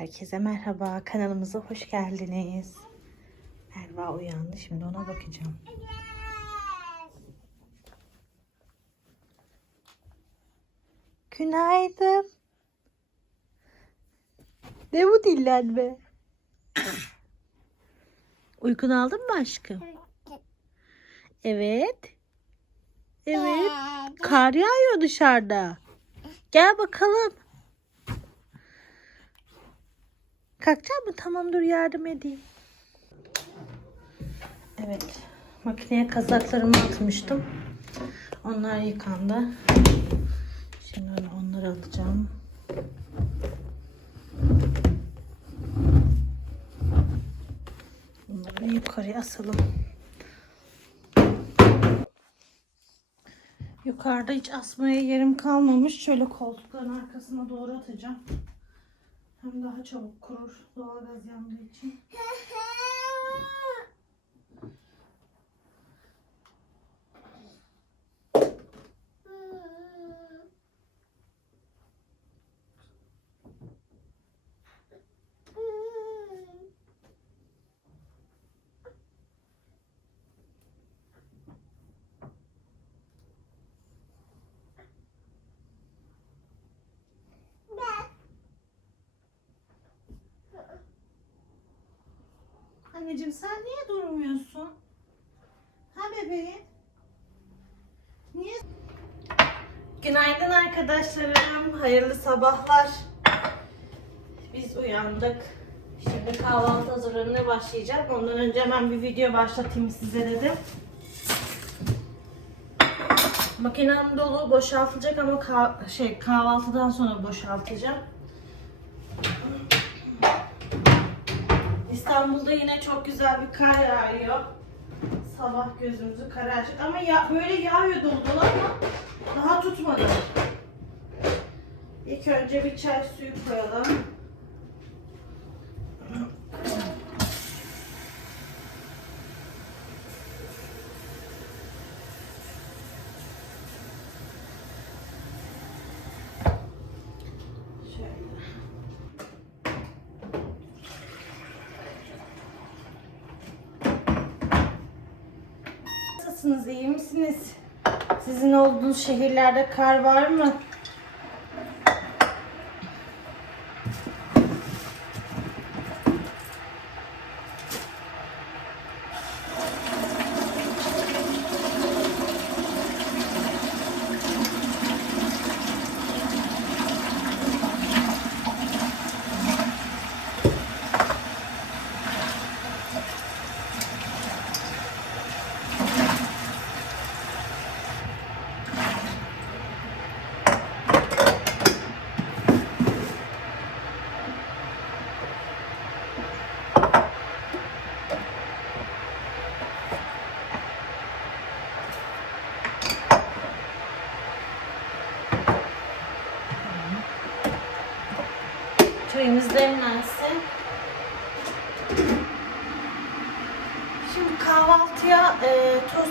Herkese merhaba. Kanalımıza hoş geldiniz. Erva uyandı. Şimdi ona bakacağım. Günaydın. Ne bu dillenme? Uykunu aldın mı aşkım? Evet. Evet. Kar yağıyor dışarıda. Gel bakalım. Kalkacak mı? Tamam dur yardım edeyim. Evet. Makineye kazaklarımı atmıştım. Onlar yıkandı. Şimdi onları alacağım. Bunları yukarıya asalım. Yukarıda hiç asmaya yerim kalmamış. Şöyle koltukların arkasına doğru atacağım. Hem daha çabuk kurur doğalgaz yandığı için. Anneciğim sen niye durmuyorsun? Ha bebeğim? Niye? Günaydın arkadaşlarım. Hayırlı sabahlar. Biz uyandık. Şimdi kahvaltı hazırlığına başlayacağım. Ondan önce hemen bir video başlatayım size dedim. Makinem dolu boşaltılacak ama kah- şey kahvaltıdan sonra boşaltacağım. İstanbul'da yine çok güzel bir kar yağıyor. Sabah gözümüzü kararacak ama ya, böyle yağıyor dolu dolu ama daha tutmadı. İlk önce bir çay suyu koyalım. Şöyle. Nasılsınız, iyi misiniz? Sizin olduğunuz şehirlerde kar var mı?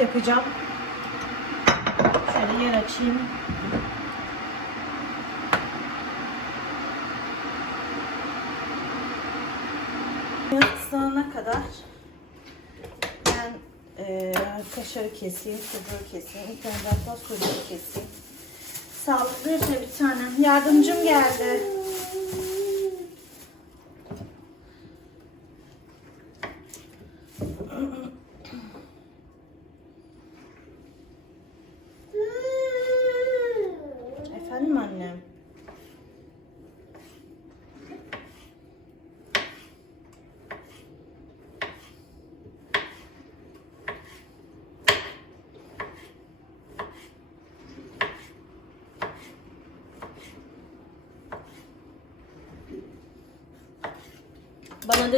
Yapacağım. Şöyle yer açayım. Islanana kadar ben e, kaşarı keseyim, sucuğu keseyim. İlk önce hatta sucuğu keseyim. Sağlıklı bir tanem. Yardımcım geldi.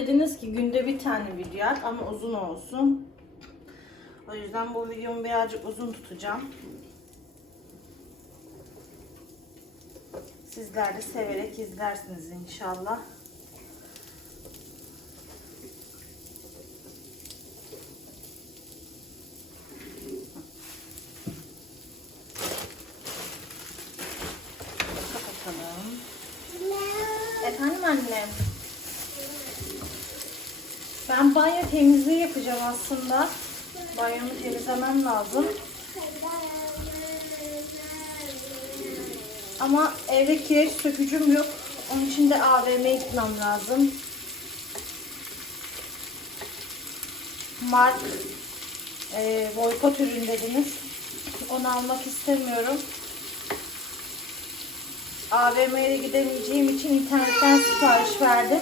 Dediniz ki günde bir tane video at ama uzun olsun. O yüzden bu videomu birazcık uzun tutacağım. Sizler de severek izlersiniz inşallah. Kapatalım. Efendim annem. Ben banyo temizliği yapacağım aslında. Banyomu temizlemem lazım. Ama evde kireç sökücüm yok. Onun için de AVM'ye gitmem lazım. Mark e, boykot ürün dediniz. Onu almak istemiyorum. AVM'ye gidemeyeceğim için internetten sipariş verdim.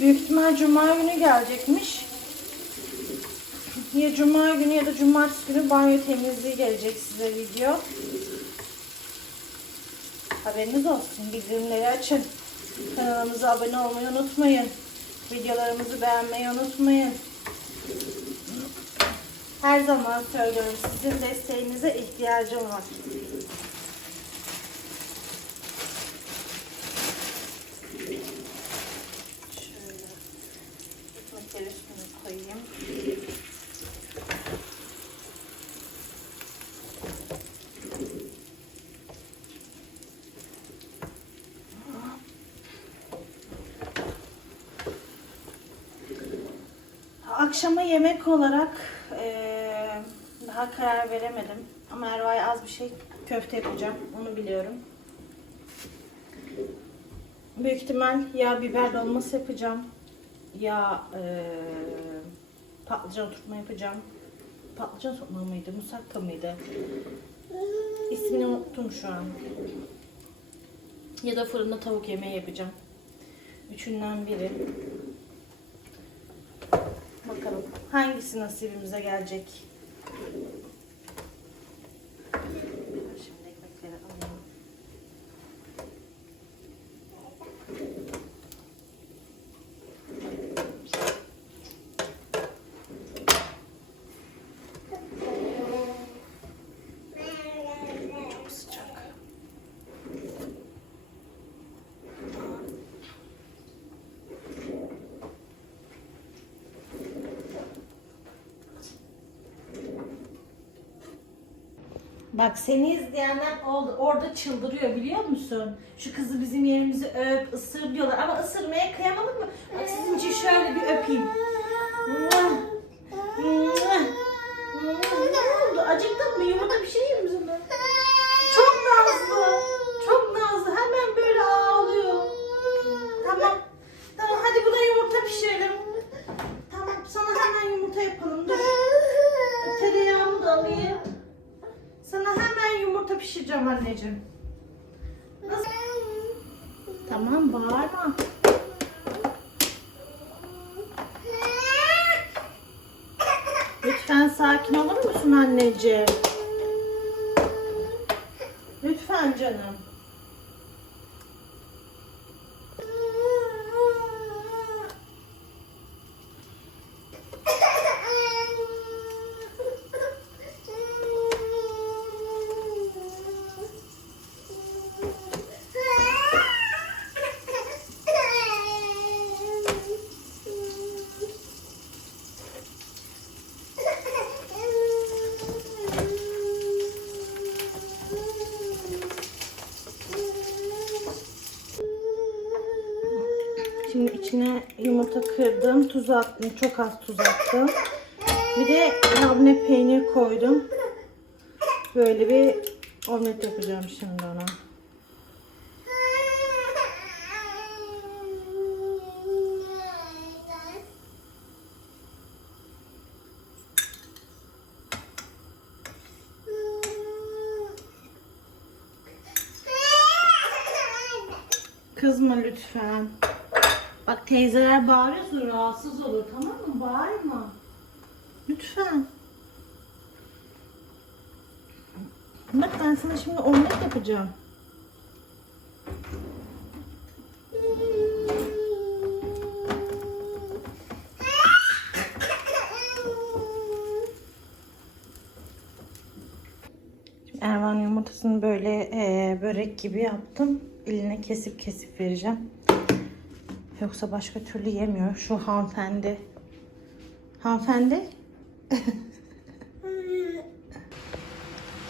Büyük ihtimal cuma günü gelecekmiş. Ya cuma günü ya da cumartesi günü banyo temizliği gelecek size video. Haberiniz olsun. Bildirimleri açın. Kanalımıza abone olmayı unutmayın. Videolarımızı beğenmeyi unutmayın. Her zaman söylüyorum sizin desteğinize ihtiyacım var. Akşama yemek olarak eee, daha karar veremedim. Ama Erva'ya az bir şey köfte yapacağım. Onu biliyorum. Büyük ihtimal ya biber dolması yapacağım. Ya eee patlıcan oturtma yapacağım. Patlıcan oturtma mıydı? Musakka mıydı? İsmini unuttum şu an. Ya da fırında tavuk yemeği yapacağım. Üçünden biri. Hangisi nasibimize gelecek. Şimdi ekmekleri alayım. Çok sıcak. Bak seni izleyenler oldu. Orada çıldırıyor biliyor musun? Şu kızı bizim yerimizi öp, ısır diyorlar. Ama ısırmaya kıyamadık mı? Bak sizin için şöyle bir öpeyim. Mua. Mua. Mua. Ne oldu? Acıktın mı? Yumurta bir şey yiyor musun? Çok nazlı. Çok nazlı. Hemen böyle ağlıyor. Tamam. Tamam hadi buna yumurta pişirelim. Tamam sana hemen yumurta yapalım. Dur. Tereyağımı da alayım. Sana hemen pişireceğim anneciğim. Nasıl? Tamam bağırma. Lütfen sakin olur musun anneciğim? Lütfen canım. Şimdi içine yumurta kırdım, tuz attım, çok az tuz attım. Bir de labne peynir koydum. Böyle bir omlet yapacağım şimdi ona. Kızma lütfen. Teyzeler bağırıyorsun rahatsız olur tamam mı? Bağırma. Lütfen. Bak ben sana şimdi omlet yapacağım. Ervan yumurtasını böyle eee, börek gibi yaptım. Eline kesip kesip vereceğim. Yoksa başka türlü yemiyor. Şu hanımefendi. Hanımefendi.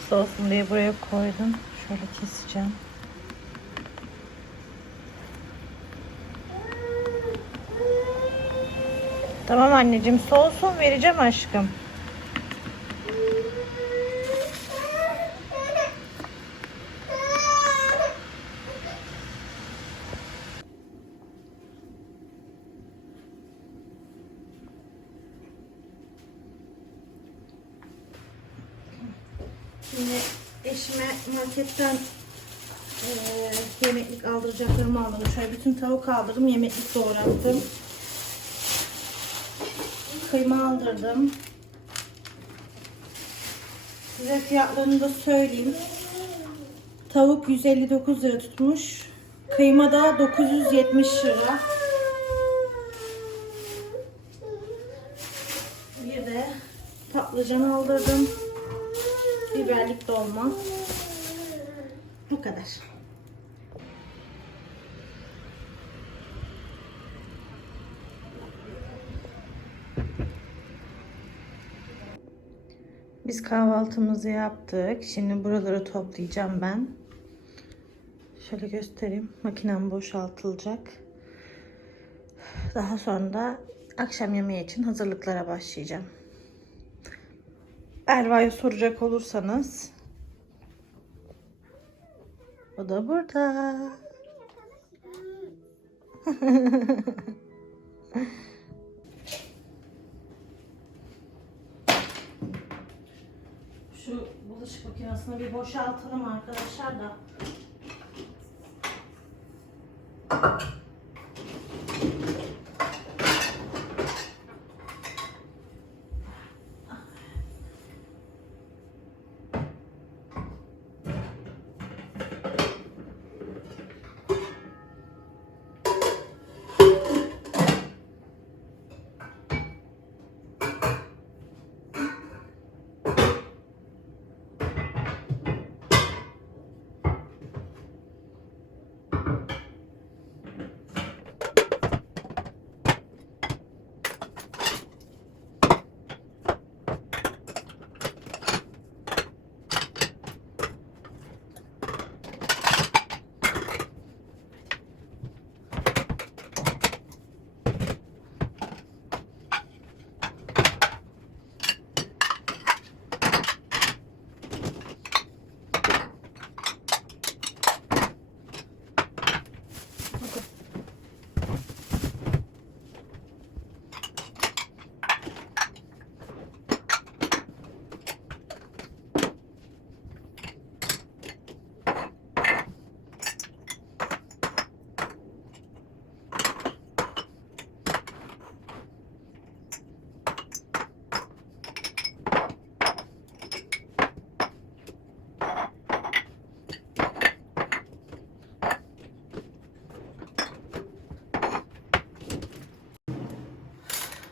Soğusun diye buraya koydum. Şöyle keseceğim. Tamam anneciğim soğusun vereceğim aşkım. Şimdi eşime marketten eee, yemeklik aldıracaklarımı aldım. Şöyle bütün tavuk aldırdım, yemeklik doğrattım. Kıyma aldırdım. Size fiyatlarını da söyleyeyim. Tavuk 159 lira tutmuş. Kıyma da 970 lira. Bir de patlıcan aldırdım. Biberlik dolma. Bu kadar. Biz kahvaltımızı yaptık. Şimdi buraları toplayacağım ben. Şöyle göstereyim. Makinem boşaltılacak. Daha sonra da akşam yemeği için hazırlıklara başlayacağım. Erva'yı soracak olursanız o da burada. Şu bulaşık makinesini bir boşaltalım arkadaşlar da.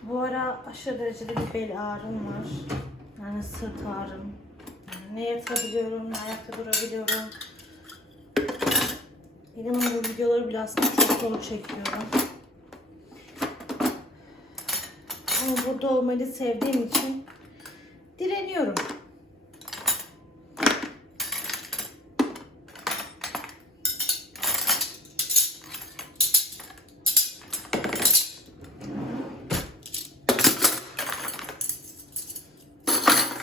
Bu ara aşırı derecede bir bel ağrım var. Yani sırt ağrım. Ne yatabiliyorum, ne ayakta durabiliyorum. İnanın bu videoları bile aslında çok zor çekiyorum. Ama burada olmayı sevdiğim için direniyorum.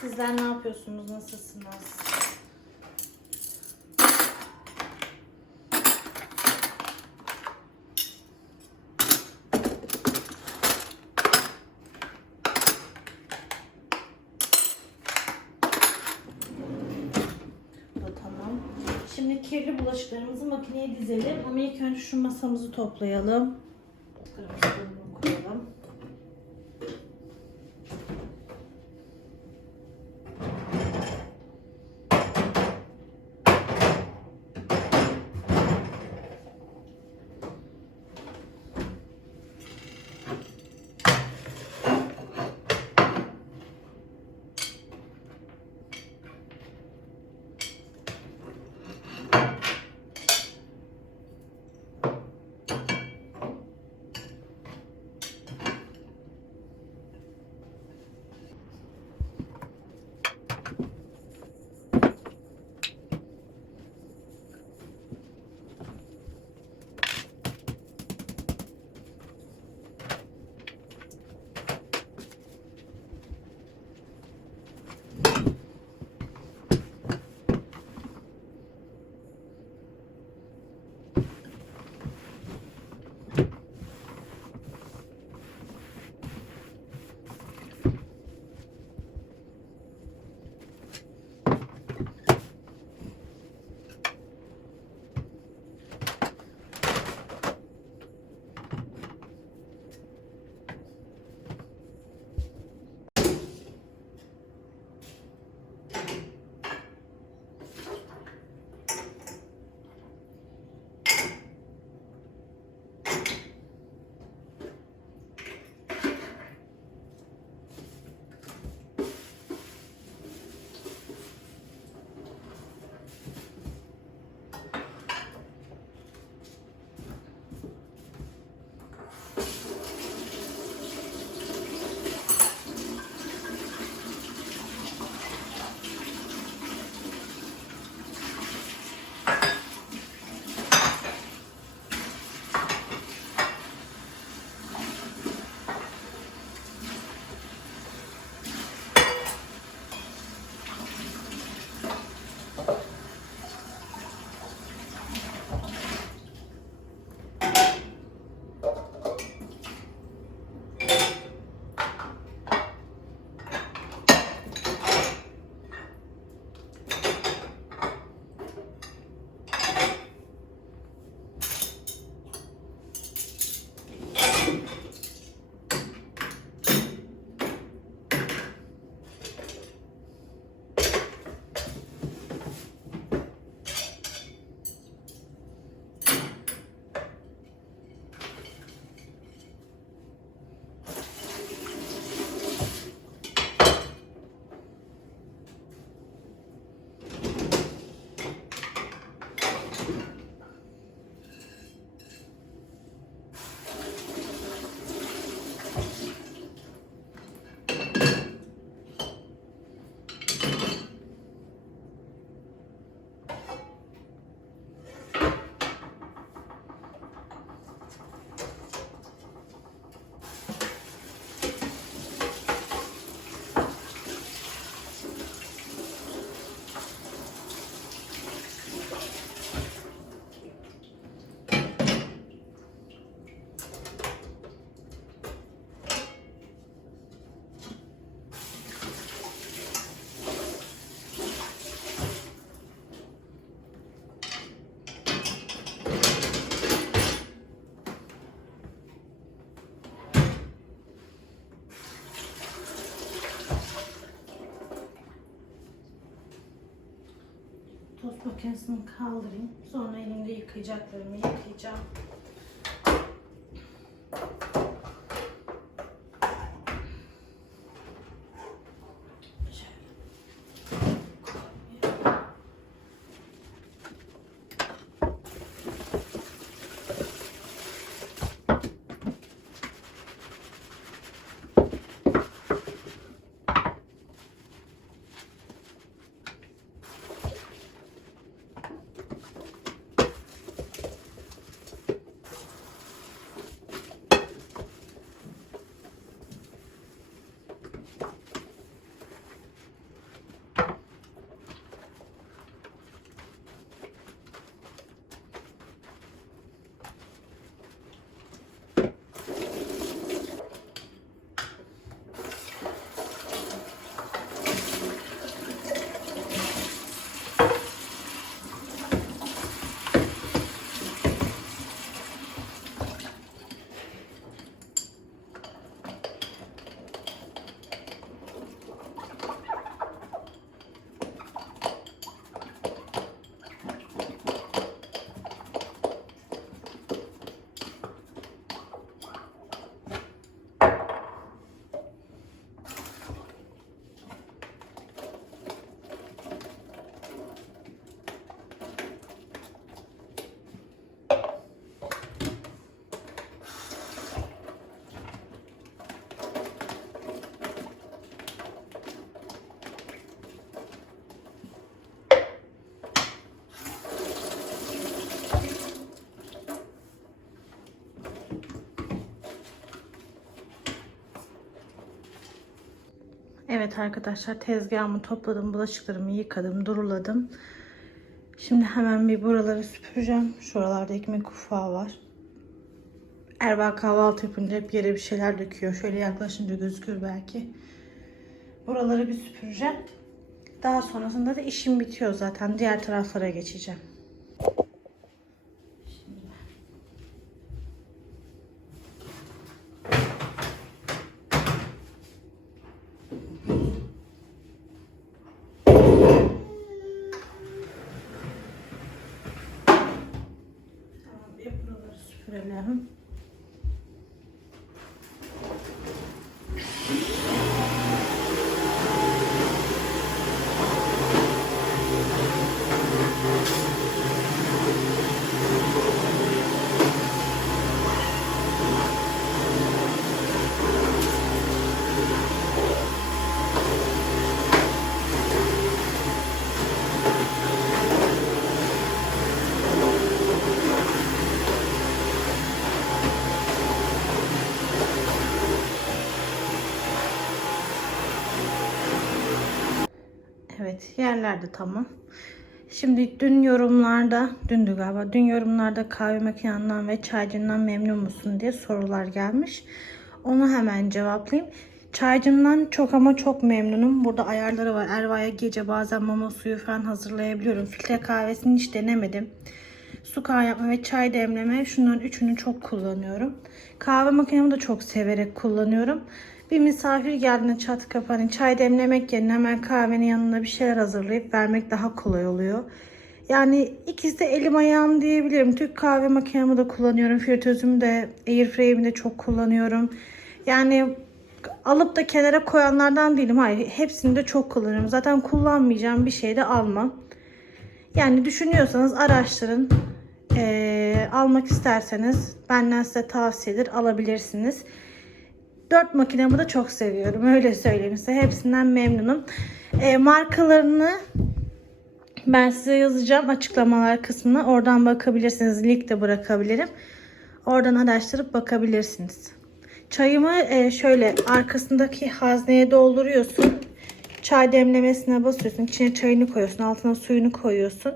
Sizler ne tamam. Şimdi kirli bulaşıklarımızı makineye dizelim. Ama ilk önce şu masamızı toplayalım. Makinesini kaldırayım. Sonra elimde yıkayacaklarımı yıkayacağım. Evet arkadaşlar tezgahımı topladım, bulaşıklarımı yıkadım, duruladım. Şimdi hemen bir buraları süpüreceğim. Şuralarda ekmek ufağı var. Erva kahvaltı yapınca hep yere bir şeyler döküyor. Şöyle yaklaşınca gözükür belki. Buraları bir süpüreceğim. Daha sonrasında da işim bitiyor zaten. Diğer taraflara geçeceğim. Şimdi Tamam, bir buraları süpürelim. Evet yerlerde tamam. Şimdi dün yorumlarda, dündü galiba, dün yorumlarda kahve makinenden ve çaycından memnun musun diye sorular gelmiş. Onu hemen cevaplayayım. Çaycımdan çok ama çok memnunum. Burada ayarları var. Erva'ya gece bazen mama suyu falan hazırlayabiliyorum. Filtre kahvesini hiç denemedim. Su kaynatma ve çay demleme şunların üçünü çok kullanıyorum. Kahve makinemi de çok severek kullanıyorum. Bir misafir geldiğinde çat kapanı çay demlemek yerine hemen kahvenin yanına bir şeyler hazırlayıp vermek daha kolay oluyor. Yani ikisi de elim ayağım diyebilirim. Türk kahve makinemi de kullanıyorum. Fritözümü de airfryer'imi de çok kullanıyorum. Yani alıp da kenara koyanlardan değilim. Hayır hepsini de çok kullanıyorum. Zaten kullanmayacağım bir şey de almam. Yani düşünüyorsanız araştırın. Ee, almak isterseniz benden size tavsiyedir alabilirsiniz. Dört makinemi de çok seviyorum. Öyle söyleyeyim size. Hepsinden memnunum. Ee, markalarını ben size yazacağım açıklamalar kısmına. Oradan bakabilirsiniz. Link de bırakabilirim. Oradan araştırıp bakabilirsiniz. Çayımı e, şöyle arkasındaki hazneye dolduruyorsun. Çay demlemesine basıyorsun. İçine çayını koyuyorsun. Altına suyunu koyuyorsun.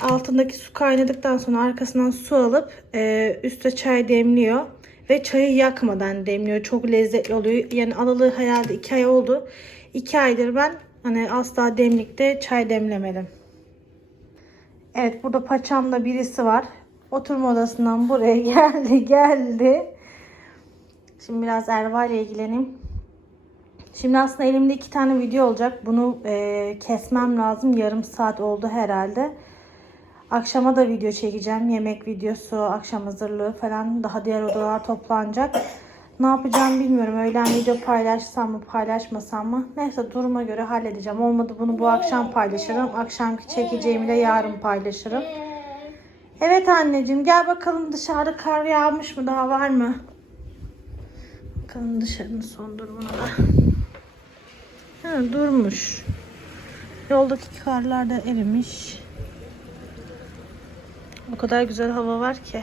Altındaki su kaynadıktan sonra arkasından su alıp e, üstte çay demliyor. Ve çayı yakmadan demliyor. Çok lezzetli oluyor. Yani alalı herhalde 2 ay oldu. 2 aydır ben hani asla demlikte çay demlemedim. Evet burada paçamda birisi var. Oturma odasından buraya geldi geldi. Şimdi biraz Erva ile ilgileneyim. Şimdi aslında elimde iki tane video olacak. Bunu e, kesmem lazım. Yarım saat oldu herhalde. Akşama da video çekeceğim. Yemek videosu, akşam hazırlığı falan. Daha diğer odalar toplanacak. Ne yapacağım bilmiyorum. Öğlen video paylaşsam mı paylaşmasam mı? Neyse duruma göre halledeceğim. Olmadı bunu bu akşam paylaşırım. Akşamki çekeceğimi de yarın paylaşırım. Evet anneciğim gel bakalım dışarıda kar yağmış mı? Daha var mı? Bakalım dışarının son durumuna da. Ha, durmuş. Yoldaki karlar da erimiş. O kadar güzel hava var ki.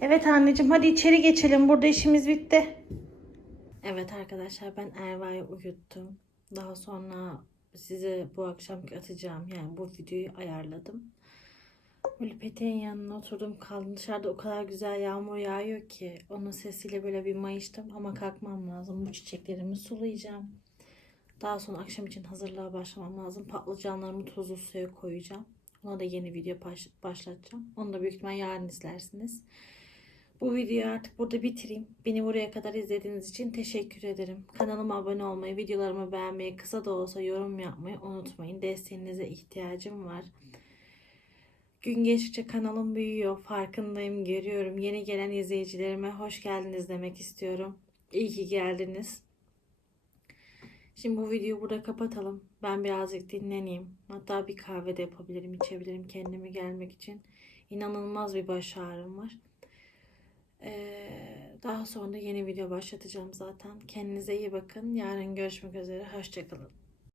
Evet anneciğim hadi içeri geçelim. Burada işimiz bitti. Evet arkadaşlar ben Erva'yı uyuttum. Daha sonra size bu akşam atacağım yani bu videoyu ayarladım. Böyle peteğin yanına oturdum kaldım. Dışarıda o kadar güzel yağmur yağıyor ki onun sesiyle böyle bir mayıştım ama kalkmam lazım. Bu çiçeklerimi sulayacağım. Daha sonra akşam için hazırlığa başlamam lazım. Patlıcanlarımı tuzlu suya koyacağım. Ona da yeni video baş- başlatacağım. Onu da büyük ihtimal yarın izlersiniz. Bu videoyu artık burada bitireyim. Beni buraya kadar izlediğiniz için teşekkür ederim. Kanalıma abone olmayı, videolarımı beğenmeyi, kısa da olsa yorum yapmayı unutmayın. Desteğinize ihtiyacım var. Gün geçtikçe kanalım büyüyor. Farkındayım, görüyorum. Yeni gelen izleyicilerime hoş geldiniz demek istiyorum. İyi ki geldiniz. Şimdi bu videoyu burada kapatalım. Ben birazcık dinleneyim. Hatta bir kahve de yapabilirim, içebilirim kendime gelmek için. İnanılmaz bir baş ağrım var. Ee, daha sonra yeni video başlatacağım zaten. Kendinize iyi bakın. Yarın görüşmek üzere. Hoşçakalın.